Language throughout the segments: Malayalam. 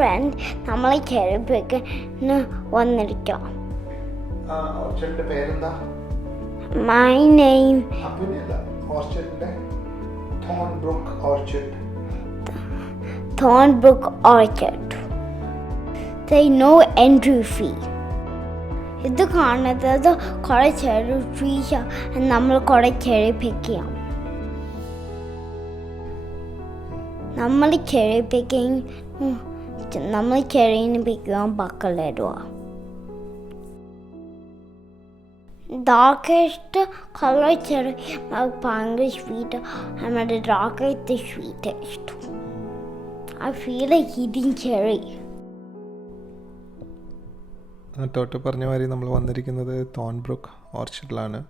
ഫ്രണ്ട് നമ്മളെ കേൾപ്പിക്കാൻ വന്നിരിക്കാം. ഓർച്ചിഡിന്റെ പേരെന്താ? My name Thornbrook Orchid. There is no entry fee. ഇത് കാണുന്നത് കുറേ ചെറിയ ട്രീസ് നമ്മൾ കുറേ ചെറിയ പിക്ക് ചെയ്യാം. നമ്മൾ ചെറിയ പിക്ക് ചെയ്യാൻ ബക്കലിടുക. ഡാർക്കസ്റ്റ് കളർ ചെറിയ ഭയങ്കര സ്വീറ്റ്. നമ്മുടെ darkest sweetest. I feel like eating cherry. തൊട്ട് പറഞ്ഞ മാതിരി നമ്മൾ വന്നിരിക്കുന്നത് തോൺബ്രൂക്ക് ഓർച്ചിഡിലാണ്.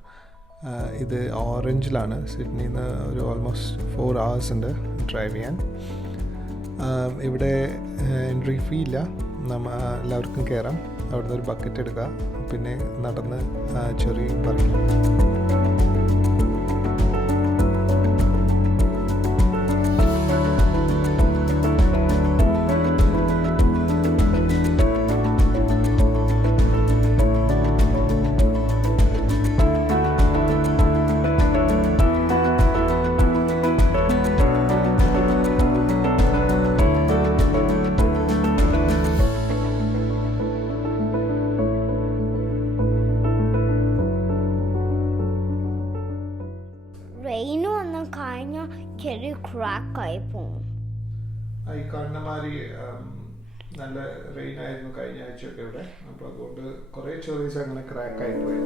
ഇത് ഓറഞ്ചിലാണ്. സിഡ്നിയിൽ നിന്ന് ഒരു ഓൾമോസ്റ്റ് 4 hours ഉണ്ട് ഡ്രൈവ് ചെയ്യാൻ. ഇവിടെ എൻട്രി ഫീ ഇല്ല. എല്ലാവർക്കും കയറാം. അവിടുന്ന് ഒരു ബക്കറ്റ് എടുക്കുക, പിന്നെ നടന്ന് ചെറി പറിക്കും. റെയിൻ വന്ന് കഴിഞ്ഞാൽ ചെറിയ ക്രാക്കായി പോകും. ഈ കാണുന്ന മാതിരി നല്ല റെയിൻ ആയിരുന്നു കഴിഞ്ഞ ആഴ്ചയൊക്കെ ഇവിടെ. അപ്പോൾ അതുകൊണ്ട് കുറേ ചെറീസ് അങ്ങനെ ക്രാക്കായി പോയി.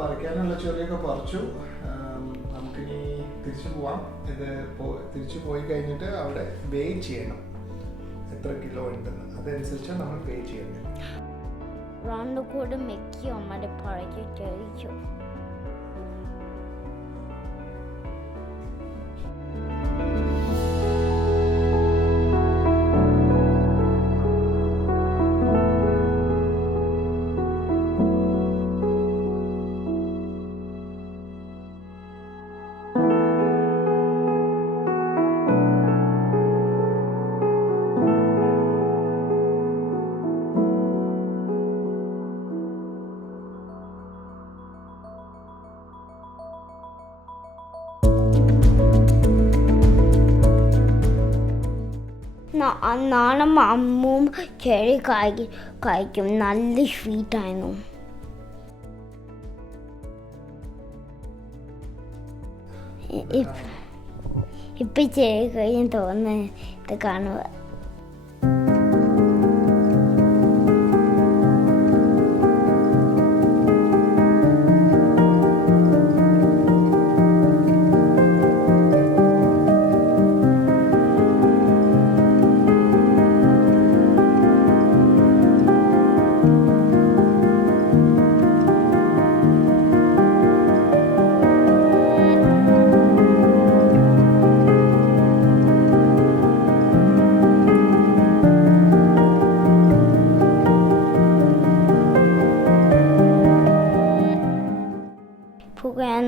പറിക്കാനുള്ള ചെറിയൊക്കെ പറിച്ചു. നമുക്കിനി തിരിച്ചു പോവാം. ഇത് തിരിച്ചു പോയി കഴിഞ്ഞിട്ട് അവിടെ വേ ചെയ്യണം എത്ര കിലോ ഉണ്ടെന്ന്. അതനുസരിച്ച് നമ്മൾ പേ ചെയ്യണം. റൗണ്ട് കൂടെ മെക്കി അമ്മയുടെ പറിച്ച് കഴിച്ചു. നാളെ അമ്മും ചെറി കഴിക്കും. നല്ല സ്വീറ്റായിരുന്നു. ഇപ്പം ചെറി കഴിയും തോന്നുന്നത് കാണുക.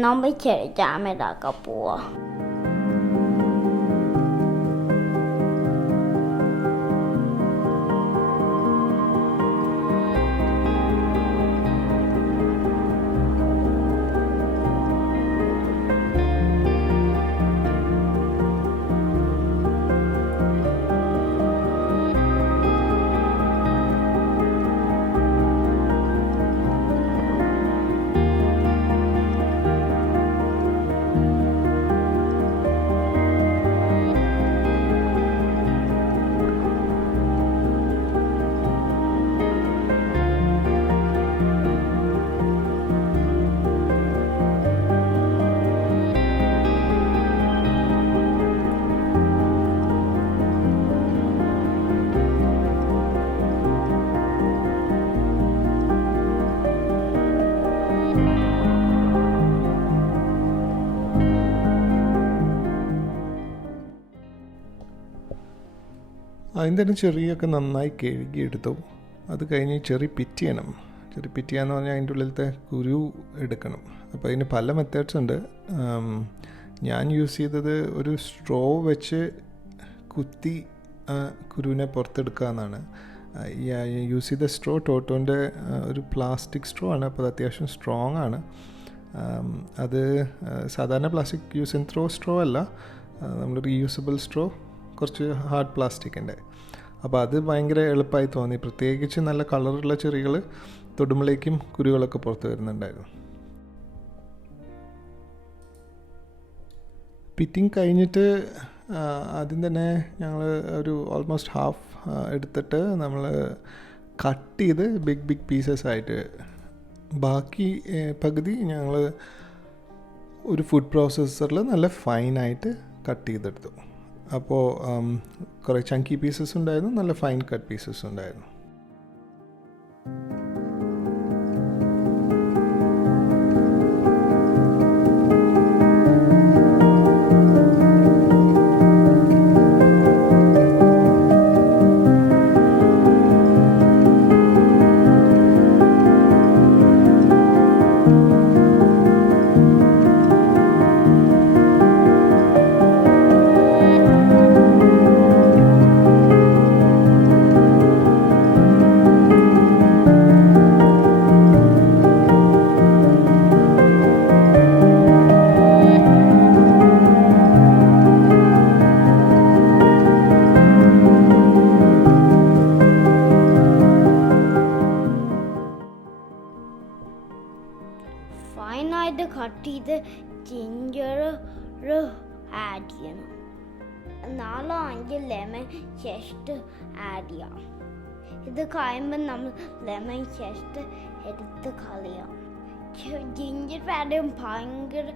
നമ്മൾ ചെറിയ ജാമിലൊക്കെ പോവാ. അതിൻ്റെ തന്നെ ചെറിയൊക്കെ നന്നായി കഴുകിയെടുത്തു. അത് കഴിഞ്ഞ് ചെറി പിറ്റിയണം. ചെറി പിറ്റിയാന്ന് പറഞ്ഞാൽ അതിൻ്റെ ഉള്ളിലത്തെ കുരു എടുക്കണം. അപ്പോൾ അതിന് പല മെത്തേഡ്സ് ഉണ്ട്. ഞാൻ യൂസ് ചെയ്തത് ഒരു സ്ട്രോ വെച്ച് കുത്തി കുരുവിനെ പുറത്തെടുക്കുക എന്നാണ്. യൂസ് ചെയ്ത സ്ട്രോ ടോട്ടോൻ്റെ ഒരു പ്ലാസ്റ്റിക് സ്ട്രോ ആണ്. അപ്പോൾ അത് അത്യാവശ്യം സ്ട്രോങ് ആണ്. അത് സാധാരണ plastic use and throw straw അല്ല, നമ്മൾ റീയൂസബിൾ സ്ട്രോ, കുറച്ച് ഹാർഡ് പ്ലാസ്റ്റിക്കിൻ്റെ. അപ്പോൾ അത് ഭയങ്കര എളുപ്പമായി തോന്നി. പ്രത്യേകിച്ച് നല്ല കളറുള്ള ചെറികൾ തൊടുമ്പോഴേക്കും കുരുകളൊക്കെ പുറത്ത് വരുന്നുണ്ടായിരുന്നു. പിറ്റിങ് കഴിഞ്ഞിട്ട് ആദ്യം തന്നെ ഞങ്ങൾ ഒരു ഓൾമോസ്റ്റ് ഹാഫ് എടുത്തിട്ട് നമ്മൾ കട്ട് ചെയ്ത് ബിഗ് പീസസ് ആയിട്ട്, ബാക്കി പകുതി ഞങ്ങൾ ഒരു ഫുഡ് പ്രോസസ്സറിൽ നല്ല ഫൈനായിട്ട് കട്ട് ചെയ്തെടുത്തു. അപ്പോൾ കുറേ ചങ്കി പീസസ് ഉണ്ടായിരുന്നു, നല്ല ഫൈൻ കട്ട് പീസസ് ഉണ്ടായിരുന്നു. ഫൈനായിട്ട് കട്ട് ചെയ്ത് ജിഞ്ചർ ആഡ് ചെയ്യണം. 4-5 ലെമൺ ജസ്റ്റ് ആഡ് ചെയ്യാം. ഇത് കഴിയുമ്പോൾ നമ്മൾ ലെമൺ ജസ്റ്റ് എടുത്ത് കളയാം. ജിഞ്ചർ ആഡ് ചെയ്യാൻ ഭയങ്കര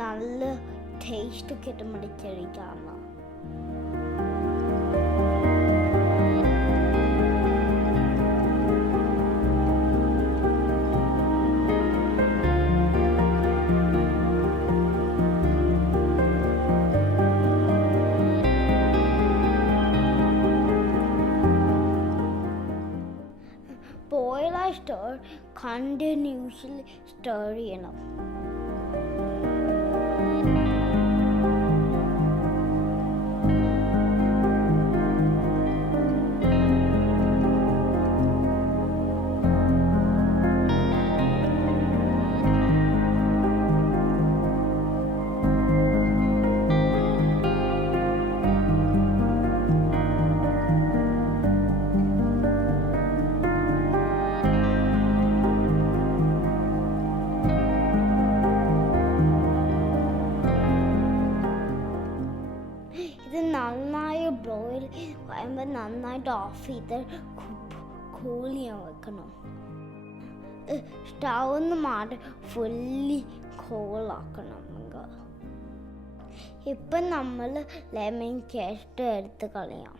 നല്ല ടേസ്റ്റ് കിട്ടുമ്പോൾ ചെറിക്കാണ്. ബോയിലായി സ്റ്റോർ കണ്ടിന്യൂസ്ലി സ്റ്റോർ ചെയ്യണം. ഇത് നന്നായി ബ്രോയിൽ കഴിയുമ്പോൾ നന്നായിട്ട് ഓഫ് ചെയ്ത് കൂൾ ചെയ്യാൻ വെക്കണം. സ്റ്റൗന്ന് മാറ്റി ഫുള്ളി കൂളാക്കണം. ഇപ്പം നമ്മൾ ലെമൺ ജസ്റ്റ് എടുത്ത് കളയാം.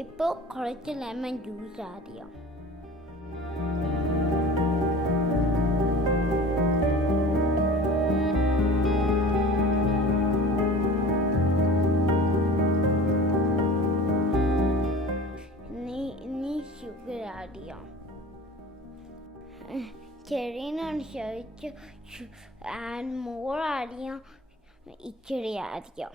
ഇപ്പോൾ കുറച്ച് ലെമൺ ജ്യൂസ് ആഡ് ചെയ്യാം. ഇനി ഷുഗർ ആഡ് ചെയ്യാം. ചെറിയനുസരിച്ച് ആഡ് മോർ ആഡ് ചെയ്യാം, ഇച്ചിരി ആഡ് ചെയ്യാം.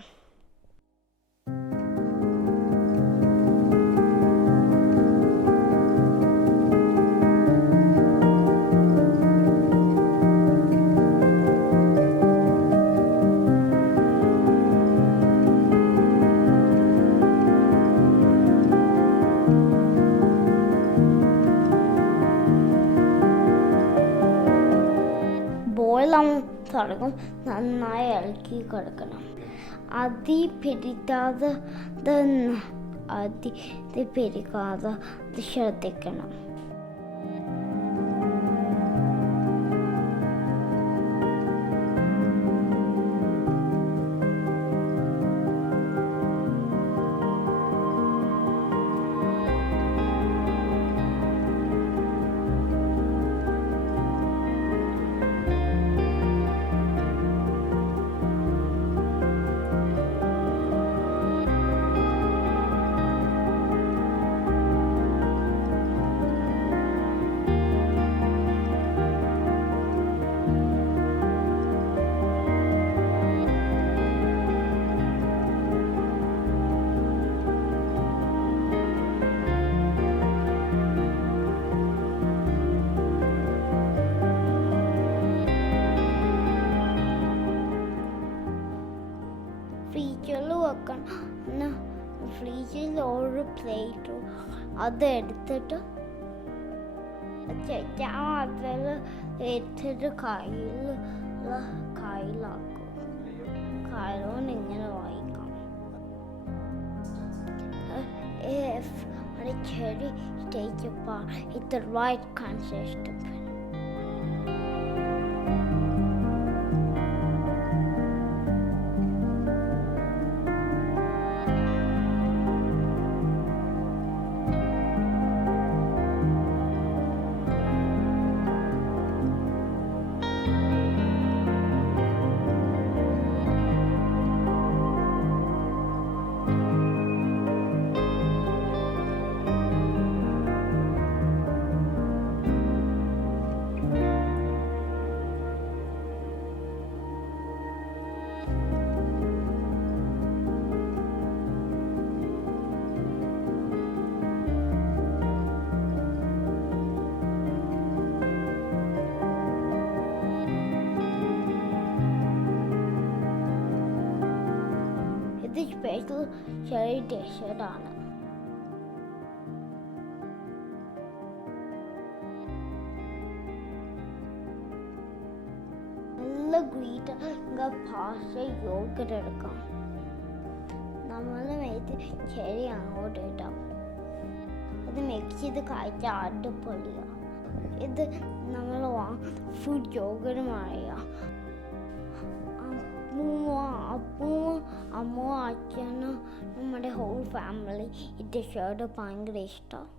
ബോയിലാവാൻ തുടങ്ങും. നന്നായി ഇളക്കി കൊടുക്കണം. അതി പിടിക്കാതെ ഇത് പെരുകാതെ ഇത് ശ്രദ്ധിക്കണം. ഫ്രീസറിൽ വെക്കണം. ഫ്രീസറിൽ ഒരു പ്ലേറ്റ് അതെടുത്തിട്ട് അതിൽ എടുത്തിട്ട് കയ്യിലാക്കും. കയ്യിലോണ്ട് ഇങ്ങനെ വായിക്കാം. ചെടി stage it's the right consistent. ഇത് സ്പെഷ്യൽ ചെറിയ ഡെസേർട്ടാണ്. നല്ല ഗ്രീറ്റ് പാസ്റ്റ യോഗട്ട് എടുക്കാം. നമ്മൾ ചെറി അങ്ങോട്ട് ഇടാം. അത് മിക്സ് ചെയ്ത് കഴിച്ചാൽ അടിപൊളിയാണ്. ഇത് നമ്മൾ ഫുഡ് യോഗറുമായ അമ്മ അച്ഛനും നമ്മുടെ ഹോൾ ഫാമിലി ഈ ഡെസേർട്ട് ഭയങ്കര ഇഷ്ടമാണ്.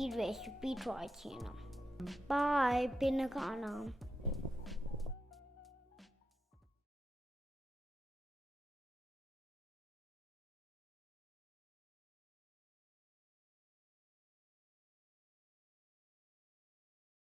ഈ റെസിപ്പി ട്രൈ ചെയ്യണം. ബൈ, പിന്നെ കാണാം.